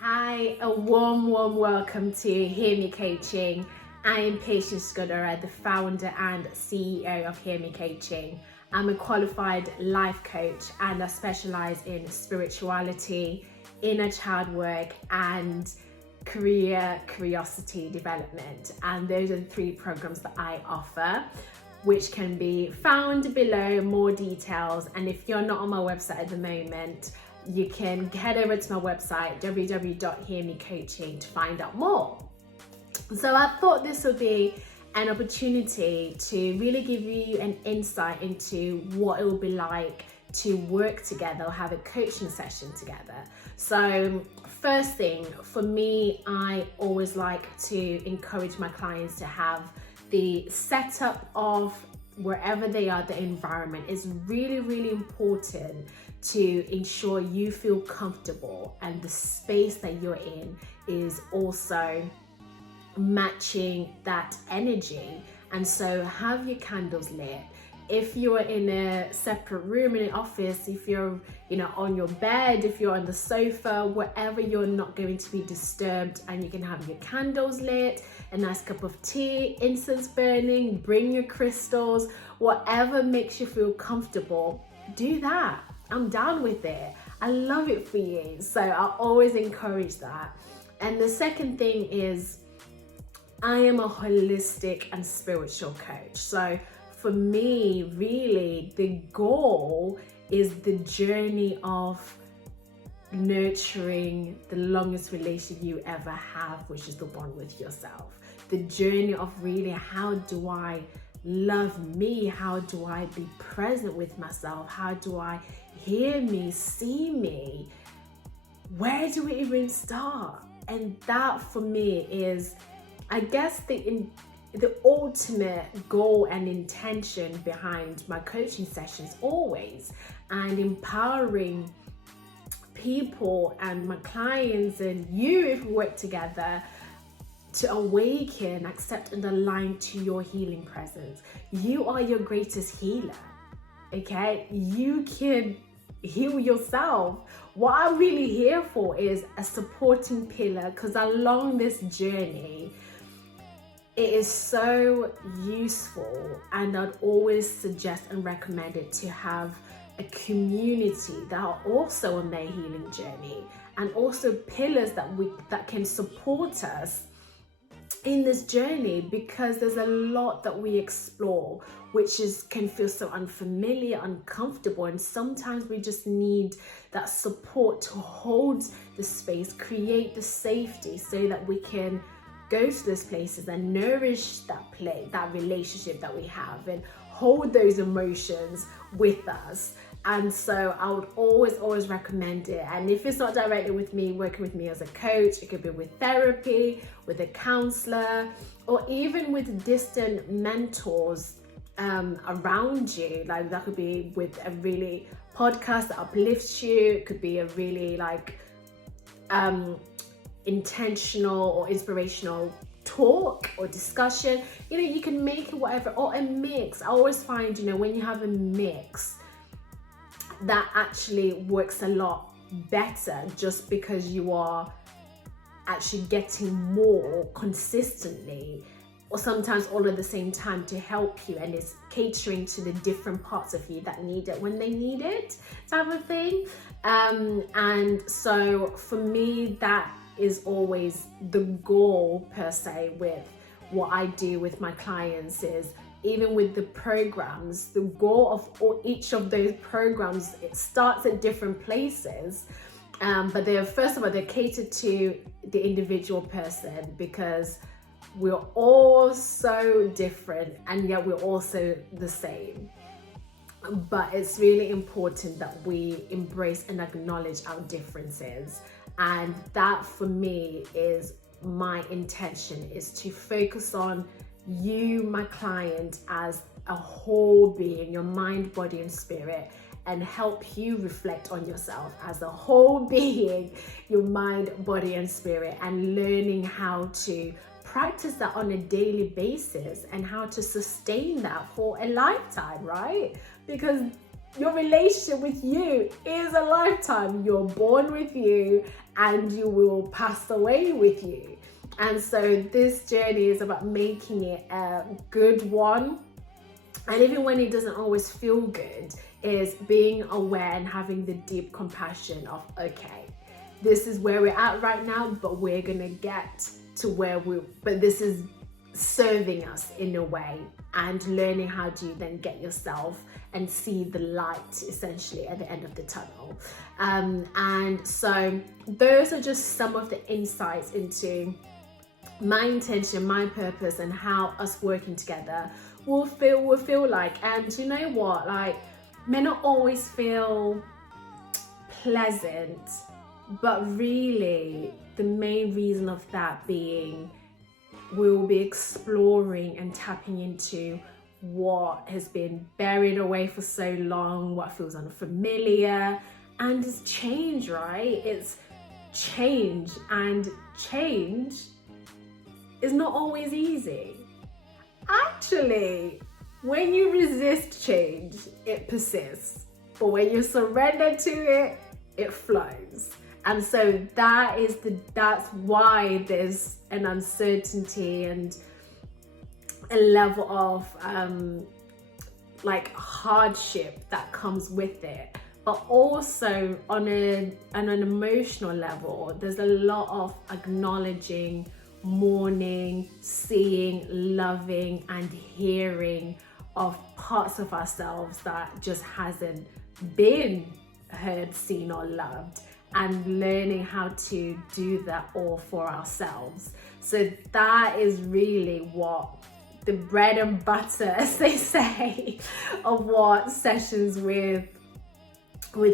Hi, a warm welcome to Hear Me Coaching. I am Patience Scudera, the founder and CEO of Hear Me Coaching. I'm a qualified life coach and I specialize in spirituality, inner child work and curiosity development. And those are the 3 programs that I offer, which can be found below, more details. And if you're not on my website at the moment, you can head over to my website, www.hearmecoaching, to find out more. So I thought this would be an opportunity to really give you an insight into what it will be like to work together or have a coaching session together. So first thing, for me, I always like to encourage my clients to have the setup of wherever they are, the environment is really important to ensure you feel comfortable and the space that you're in is also matching that energy. And so have your candles lit. If you're in a separate room in an office, if you're on your bed, if you're on the sofa, wherever you're not going to be disturbed, and you can have your candles lit, a nice cup of tea, incense burning, bring your crystals, whatever makes you feel comfortable, do that. I'm down with it. I love it for you. So I always encourage that. And the second thing is, I am a holistic and spiritual coach. So for me, really, the goal is the journey of nurturing the longest relationship you ever have, which is the one with yourself. The journey of really, how do I love me? How do I be present with myself? How do I hear me, see me? Where do we even start? And that for me is, I guess, the ultimate goal and intention behind my coaching sessions always, and empowering people and my clients and you, if we work together, to awaken, accept and align to your healing presence. You are your greatest healer, okay? You can heal yourself. What I'm really here for is a supporting pillar, because along this journey, it is so useful, and I'd always suggest and recommend it to have a community that are also on their healing journey, and also pillars that can support us in this journey, because there's a lot that we explore which can feel so unfamiliar, uncomfortable, and sometimes we just need that support to hold the space, create the safety so that we can go to those places and nourish that relationship that we have and hold those emotions with us. And so I would always recommend it. And if it's not directly with me, working with me as a coach, it could be with therapy, with a counselor, or even with distant mentors around you. Like, that could be with a really podcast that uplifts you. It could be a really intentional or inspirational talk or discussion. You can make it whatever, or a mix. I always find, when you have a mix, that actually works a lot better, just because you are actually getting more consistently, or sometimes all at the same time, to help you, and it's catering to the different parts of you that need it when they need it, type of thing. And so for me, that is always the goal per se with what I do with my clients. Is even with the programs, the goal of each of those programs, it starts at different places, but they're catered to the individual person, because we're all so different and yet we're also the same. But it's really important that we embrace and acknowledge our differences. And that for me is my intention, is to focus on you, my client, as a whole being, your mind, body and spirit, and help you reflect on yourself as a whole being, your mind, body and spirit, and learning how to practice that on a daily basis and how to sustain that for a lifetime, right? Because your relationship with you is a lifetime. You're born with you and you will pass away with you. And so this journey is about making it a good one. And even when it doesn't always feel good, is being aware and having the deep compassion of, okay, this is where we're at right now, but we're gonna get to but this is serving us in a way, and learning how do you then get yourself and see the light essentially at the end of the tunnel. And so those are just some of the insights into my intention, my purpose, and how us working together will feel like. And you know what, like, may not always feel pleasant, but really the main reason of that being we'll be exploring and tapping into what has been buried away for so long, what feels unfamiliar, and it's change, right? It's change, and change is not always easy. Actually, when you resist change, it persists. But when you surrender to it, it flows. And so that's why there's an uncertainty and a level of like hardship that comes with it. But also on an emotional level, there's a lot of acknowledging, mourning, seeing, loving, and hearing of parts of ourselves that just hasn't been heard, seen, or loved, and learning how to do that all for ourselves. So that is really what the bread and butter, as they say, of what sessions with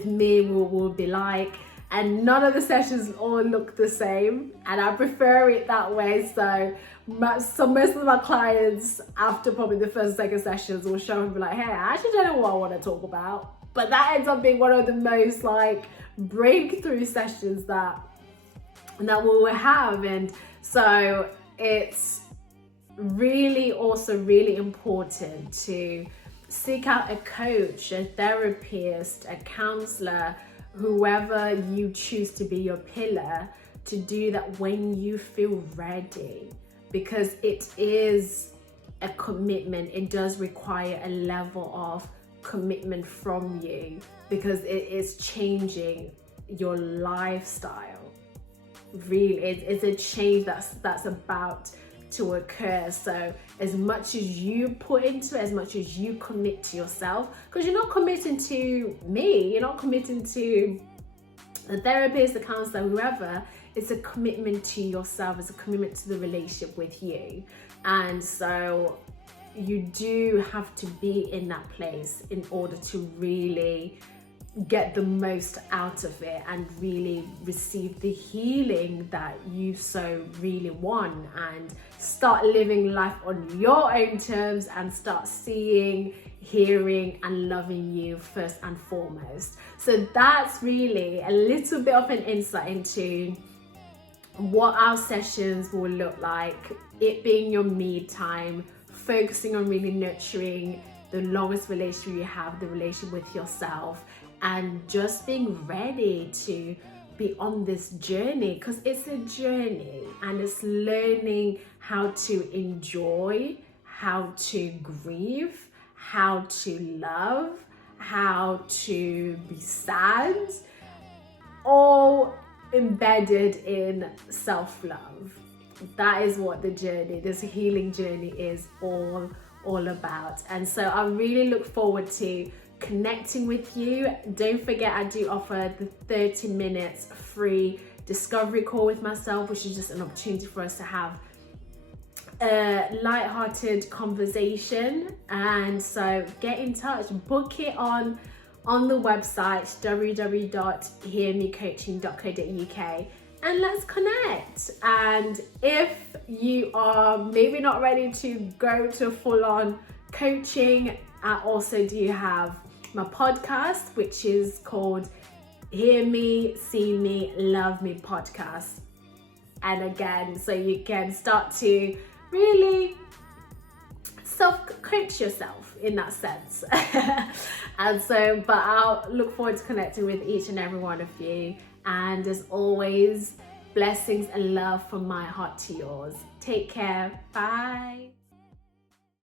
me will be like. And none of the sessions all look the same, and I prefer it that way. So most of my clients, after probably the first, second sessions, will show up and be like, hey, I actually don't know what I want to talk about. But that ends up being one of the most like breakthrough sessions that we'll have. And so it's really also really important to seek out a coach, a therapist, a counselor, whoever you choose to be your pillar, to do that when you feel ready, because it is a commitment. It does require a level of commitment from you, because it is changing your lifestyle. Really, it's a change that's about to occur. So as much as you put into it, as much as you commit to yourself, because you're not committing to me, you're not committing to the therapist, the counselor, whoever. It's a commitment to yourself, it's a commitment to the relationship with you. And so you do have to be in that place in order to really get the most out of it and really receive the healing that you so really want, and start living life on your own terms, and start seeing, hearing, and loving you first and foremost. So that's really a little bit of an insight into what our sessions will look like, it being your me time, focusing on really nurturing the longest relationship you have, the relationship with yourself, and just being ready to be on this journey, because it's a journey, and it's learning how to enjoy, how to grieve, how to love, how to be sad, all embedded in self-love. That is what the journey, this healing journey, is all about. And so I really look forward to connecting with you. Don't forget, I do offer the 30 minutes free discovery call with myself, which is just an opportunity for us to have a light-hearted conversation. And so get in touch, book it on the website www.hearmecoaching.co.uk, and let's connect. And if you are maybe not ready to go to full-on coaching, I also do have my podcast, which is called Hear Me, See Me, Love Me podcast. And again, so you can start to really self-coach yourself in that sense. And so, but I'll look forward to connecting with each and every one of you. And as always, blessings and love from my heart to yours. Take care. Bye.